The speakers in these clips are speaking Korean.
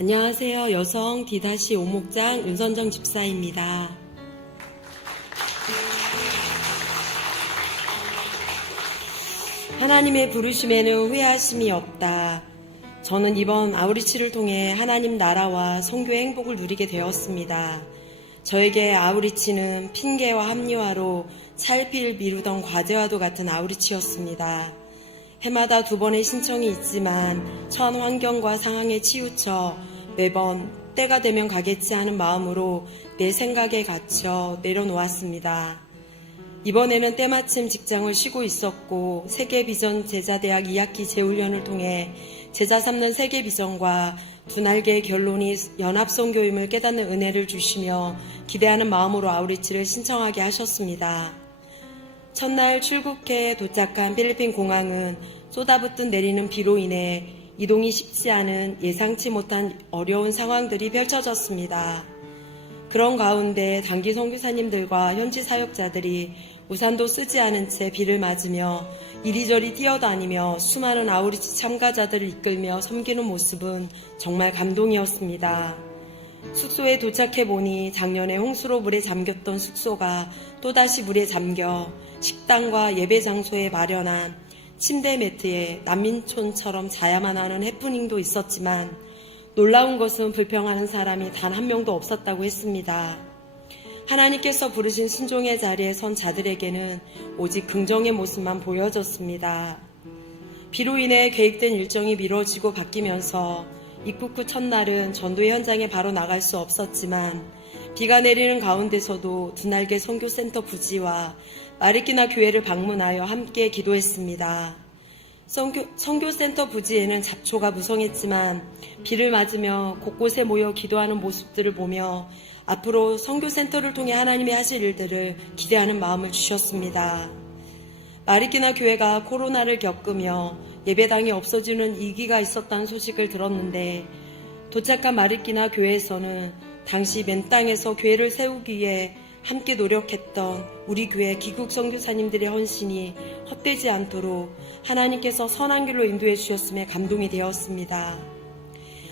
안녕하세요. 여성 D-5목장 윤선정 집사입니다. 하나님의 부르심에는 후회하심이 없다. 저는 이번 아우리치를 통해 하나님 나라와 선교의 행복을 누리게 되었습니다. 저에게 아우리치는 핑계와 합리화로 차일피일 미루던 과제와도 같은 아우리치였습니다. 해마다 2번의 신청이 있지만 처한 환경과 상황에 치우쳐 매번 때가 되면 가겠지 하는 마음으로 내 생각에 갇혀 내려놓았습니다. 이번에는 때마침 직장을 쉬고 있었고 세계비전 제자대학 2학기 재훈련을 통해 제자 삼는 세계비전과 두 날개의 결론이 연합선교임을 깨닫는 은혜를 주시며 기대하는 마음으로 아우리치를 신청하게 하셨습니다. 첫날 출국해 도착한 필리핀 공항은 쏟아붓듯 내리는 비로 인해 이동이 쉽지 않은 예상치 못한 어려운 상황들이 펼쳐졌습니다. 그런 가운데 단기 선교사님들과 현지 사역자들이 우산도 쓰지 않은 채 비를 맞으며 이리저리 뛰어다니며 수많은 아우리치 참가자들을 이끌며 섬기는 모습은 정말 감동이었습니다. 숙소에 도착해보니 작년에 홍수로 물에 잠겼던 숙소가 또다시 물에 잠겨 식당과 예배 장소에 마련한 침대 매트에 난민촌처럼 자야만 하는 해프닝도 있었지만 놀라운 것은 불평하는 사람이 단 한 명도 없었다고 했습니다. 하나님께서 부르신 순종의 자리에 선 자들에게는 오직 긍정의 모습만 보여졌습니다. 비로 인해 계획된 일정이 미뤄지고 바뀌면서 입국 후 첫날은 전도의 현장에 바로 나갈 수 없었지만 비가 내리는 가운데서도 두날개 선교센터 부지와 마리끼나 교회를 방문하여 함께 기도했습니다. 선교센터 부지에는 잡초가 무성했지만 비를 맞으며 곳곳에 모여 기도하는 모습들을 보며 앞으로 선교센터를 통해 하나님이 하실 일들을 기대하는 마음을 주셨습니다. 마리끼나 교회가 코로나를 겪으며 예배당이 없어지는 위기가 있었다는 소식을 들었는데 도착한 마리끼나 교회에서는 당시 맨 땅에서 교회를 세우기 위해 함께 노력했던 우리 교회 기국 선교사님들의 헌신이 헛되지 않도록 하나님께서 선한 길로 인도해 주셨음에 감동이 되었습니다.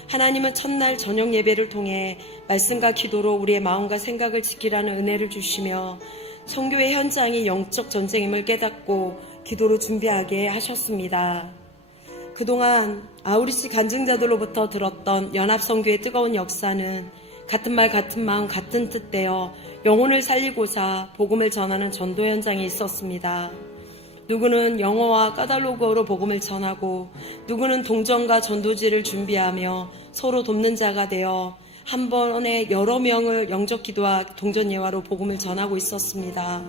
하나님은 첫날 저녁 예배를 통해 말씀과 기도로 우리의 마음과 생각을 지키라는 은혜를 주시며 선교의 현장이 영적 전쟁임을 깨닫고 기도로 준비하게 하셨습니다. 그동안 아우리치 간증자들로부터 들었던 연합선교의 뜨거운 역사는 같은 말 같은 마음 같은 뜻 되어 영혼을 살리고자 복음을 전하는 전도 현장에 있었습니다. 누구는 영어와 까달로그어로 복음을 전하고 누구는 동정과 전도지를 준비하며 서로 돕는 자가 되어 한 번에 여러 명을 영적 기도와 동전 예화로 복음을 전하고 있었습니다.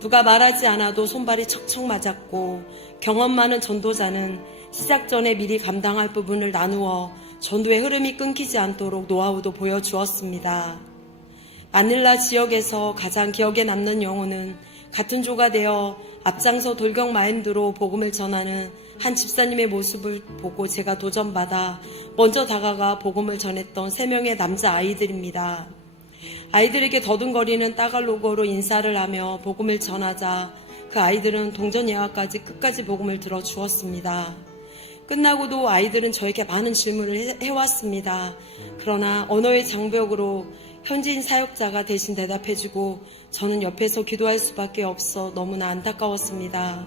누가 말하지 않아도 손발이 척척 맞았고 경험 많은 전도자는 시작 전에 미리 감당할 부분을 나누어 전도의 흐름이 끊기지 않도록 노하우도 보여주었습니다. 마닐라 지역에서 가장 기억에 남는 영혼은 같은 조가 되어 앞장서 돌격 마인드로 복음을 전하는 한 집사님의 모습을 보고 제가 도전받아 먼저 다가가 복음을 전했던 3명의 남자 아이들입니다. 아이들에게 더듬거리는 따갈로그어로 인사를 하며 복음을 전하자 그 아이들은 동전 예화까지 끝까지 복음을 들어주었습니다. 끝나고도 아이들은 저에게 많은 질문을 해왔습니다. 그러나 언어의 장벽으로 현지인 사역자가 대신 대답해주고 저는 옆에서 기도할 수밖에 없어 너무나 안타까웠습니다.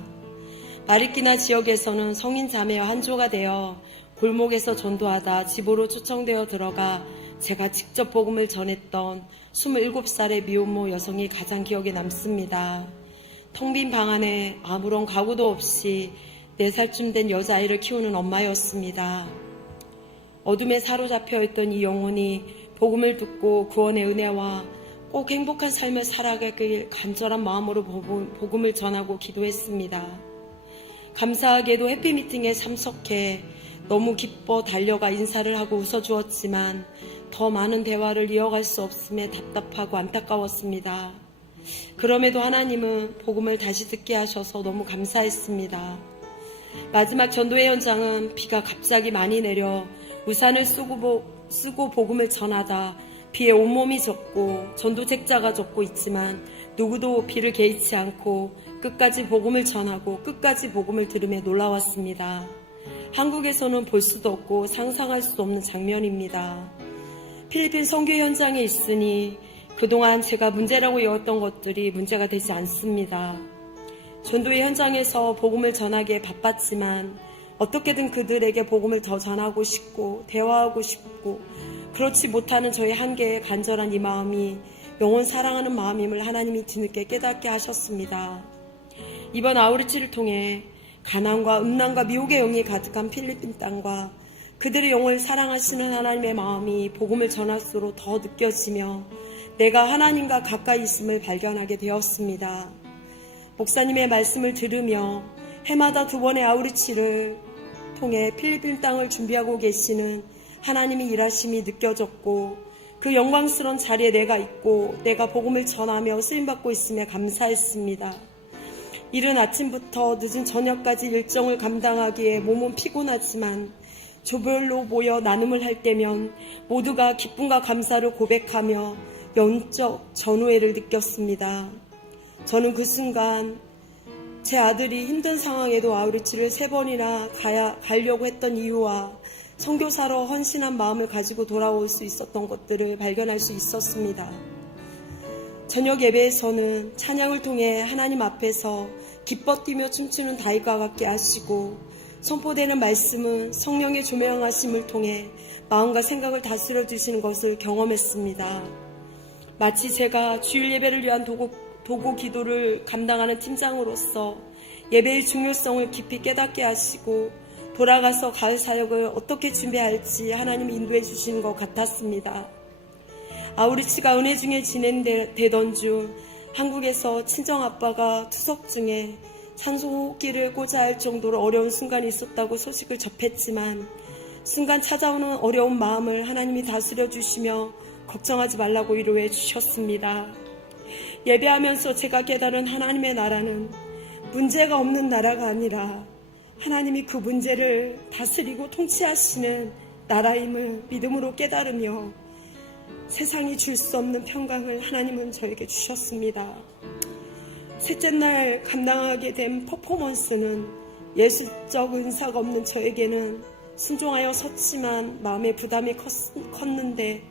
마리끼나 지역에서는 성인 자매와 한조가 되어 골목에서 전도하다 집으로 초청되어 들어가 제가 직접 복음을 전했던 27살의 미혼모 여성이 가장 기억에 남습니다. 텅 빈 방 안에 아무런 가구도 없이 4살쯤 된 여자아이를 키우는 엄마였습니다. 어둠에 사로잡혀 있던 이 영혼이 복음을 듣고 구원의 은혜와 꼭 행복한 삶을 살아가길 간절한 마음으로 복음을 전하고 기도했습니다. 감사하게도 해피미팅에 참석해 너무 기뻐 달려가 인사를 하고 웃어주었지만 더 많은 대화를 이어갈 수 없음에 답답하고 안타까웠습니다. 그럼에도 하나님은 복음을 다시 듣게 하셔서 너무 감사했습니다. 마지막 전도의 현장은 비가 갑자기 많이 내려 우산을 쓰고 복음을 전하다 비에 온몸이 젖고 전도책자가 젖고 있지만 누구도 비를 개의치 않고 끝까지 복음을 전하고 끝까지 복음을 들으며 놀라웠습니다. 한국에서는 볼 수도 없고 상상할 수도 없는 장면입니다. 필리핀 선교 현장에 있으니 그동안 제가 문제라고 여겼던 것들이 문제가 되지 않습니다. 전도의 현장에서 복음을 전하기에 바빴지만 어떻게든 그들에게 복음을 더 전하고 싶고 대화하고 싶고 그렇지 못하는 저의 한계에 간절한 이 마음이 영혼 사랑하는 마음임을 하나님이 뒤늦게 깨닫게 하셨습니다. 이번 아우리치를 통해 가난과 음란과 미혹의 영이 가득한 필리핀 땅과 그들의 영혼을 사랑하시는 하나님의 마음이 복음을 전할수록 더 느껴지며 내가 하나님과 가까이 있음을 발견하게 되었습니다. 목사님의 말씀을 들으며 해마다 2번의 아우리치를 통해 필리핀 땅을 준비하고 계시는 하나님의 일하심이 느껴졌고 그 영광스러운 자리에 내가 있고 내가 복음을 전하며 쓰임받고 있음에 감사했습니다. 이른 아침부터 늦은 저녁까지 일정을 감당하기에 몸은 피곤하지만 조별로 모여 나눔을 할 때면 모두가 기쁨과 감사를 고백하며 영적 전우회를 느꼈습니다. 저는 그 순간 제 아들이 힘든 상황에도 아우리치를 3번이나 가려고 했던 이유와 선교사로 헌신한 마음을 가지고 돌아올 수 있었던 것들을 발견할 수 있었습니다. 저녁 예배에서는 찬양을 통해 하나님 앞에서 기뻐 뛰며 춤추는 다윗과 같게 하시고 선포되는 말씀은 성령의 조명하심을 통해 마음과 생각을 다스려 주시는 것을 경험했습니다. 마치 제가 주일 예배를 위한 도구 기도를 감당하는 팀장으로서 예배의 중요성을 깊이 깨닫게 하시고 돌아가서 가을 사역을 어떻게 준비할지 하나님이 인도해 주시는 것 같았습니다. 아우리치가 은혜 중에 진행되던 중 한국에서 친정아빠가 투석 중에 산소호흡기를 꽂아야 할 정도로 어려운 순간이 있었다고 소식을 접했지만 순간 찾아오는 어려운 마음을 하나님이 다스려 주시며 걱정하지 말라고 위로해 주셨습니다. 예배하면서 제가 깨달은 하나님의 나라는 문제가 없는 나라가 아니라 하나님이 그 문제를 다스리고 통치하시는 나라임을 믿음으로 깨달으며 세상이 줄 수 없는 평강을 하나님은 저에게 주셨습니다. 셋째 날 감당하게 된 퍼포먼스는 예술적 은사가 없는 저에게는 순종하여 섰지만 마음의 부담이 컸는데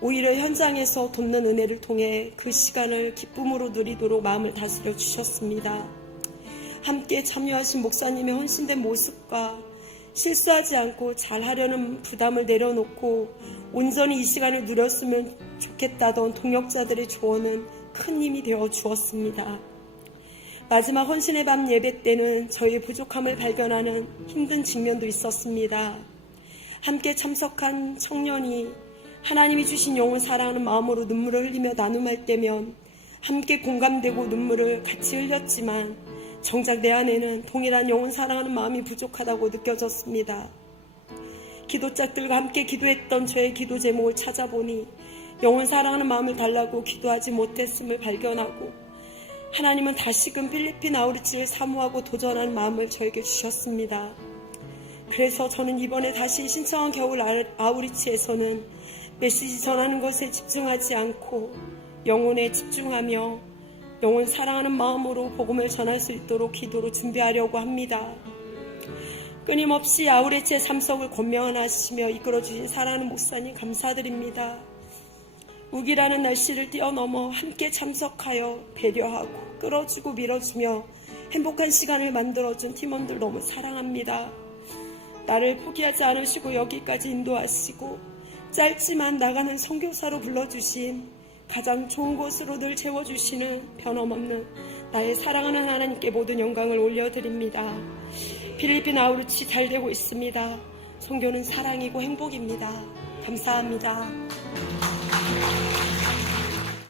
오히려 현장에서 돕는 은혜를 통해 그 시간을 기쁨으로 누리도록 마음을 다스려 주셨습니다. 함께 참여하신 목사님의 헌신된 모습과 실수하지 않고 잘하려는 부담을 내려놓고 온전히 이 시간을 누렸으면 좋겠다던 동역자들의 조언은 큰 힘이 되어 주었습니다. 마지막 헌신의 밤 예배 때는 저희의 부족함을 발견하는 힘든 직면도 있었습니다. 함께 참석한 청년이 하나님이 주신 영혼 사랑하는 마음으로 눈물을 흘리며 나눔할 때면 함께 공감되고 눈물을 같이 흘렸지만 정작 내 안에는 동일한 영혼 사랑하는 마음이 부족하다고 느껴졌습니다. 기도자들과 함께 기도했던 저의 기도 제목을 찾아보니 영혼 사랑하는 마음을 달라고 기도하지 못했음을 발견하고 하나님은 다시금 필리핀 아우리치를 사모하고 도전하는 마음을 저에게 주셨습니다. 그래서 저는 이번에 다시 신청한 겨울 아우리치에서는 메시지 전하는 것에 집중하지 않고 영혼에 집중하며 영혼 사랑하는 마음으로 복음을 전할 수 있도록 기도로 준비하려고 합니다. 끊임없이 아우리치의 참석을 권면하시며 이끌어주신 사랑하는 목사님 감사드립니다. 우기라는 날씨를 뛰어넘어 함께 참석하여 배려하고 끌어주고 밀어주며 행복한 시간을 만들어준 팀원들 너무 사랑합니다. 나를 포기하지 않으시고 여기까지 인도하시고 짧지만 나가는 선교사로 불러주신 가장 좋은 곳으로 늘 채워주시는 변함없는 나의 사랑하는 하나님께 모든 영광을 올려드립니다. 필리핀 아우리치 잘 되고 있습니다. 선교는 사랑이고 행복입니다. 감사합니다.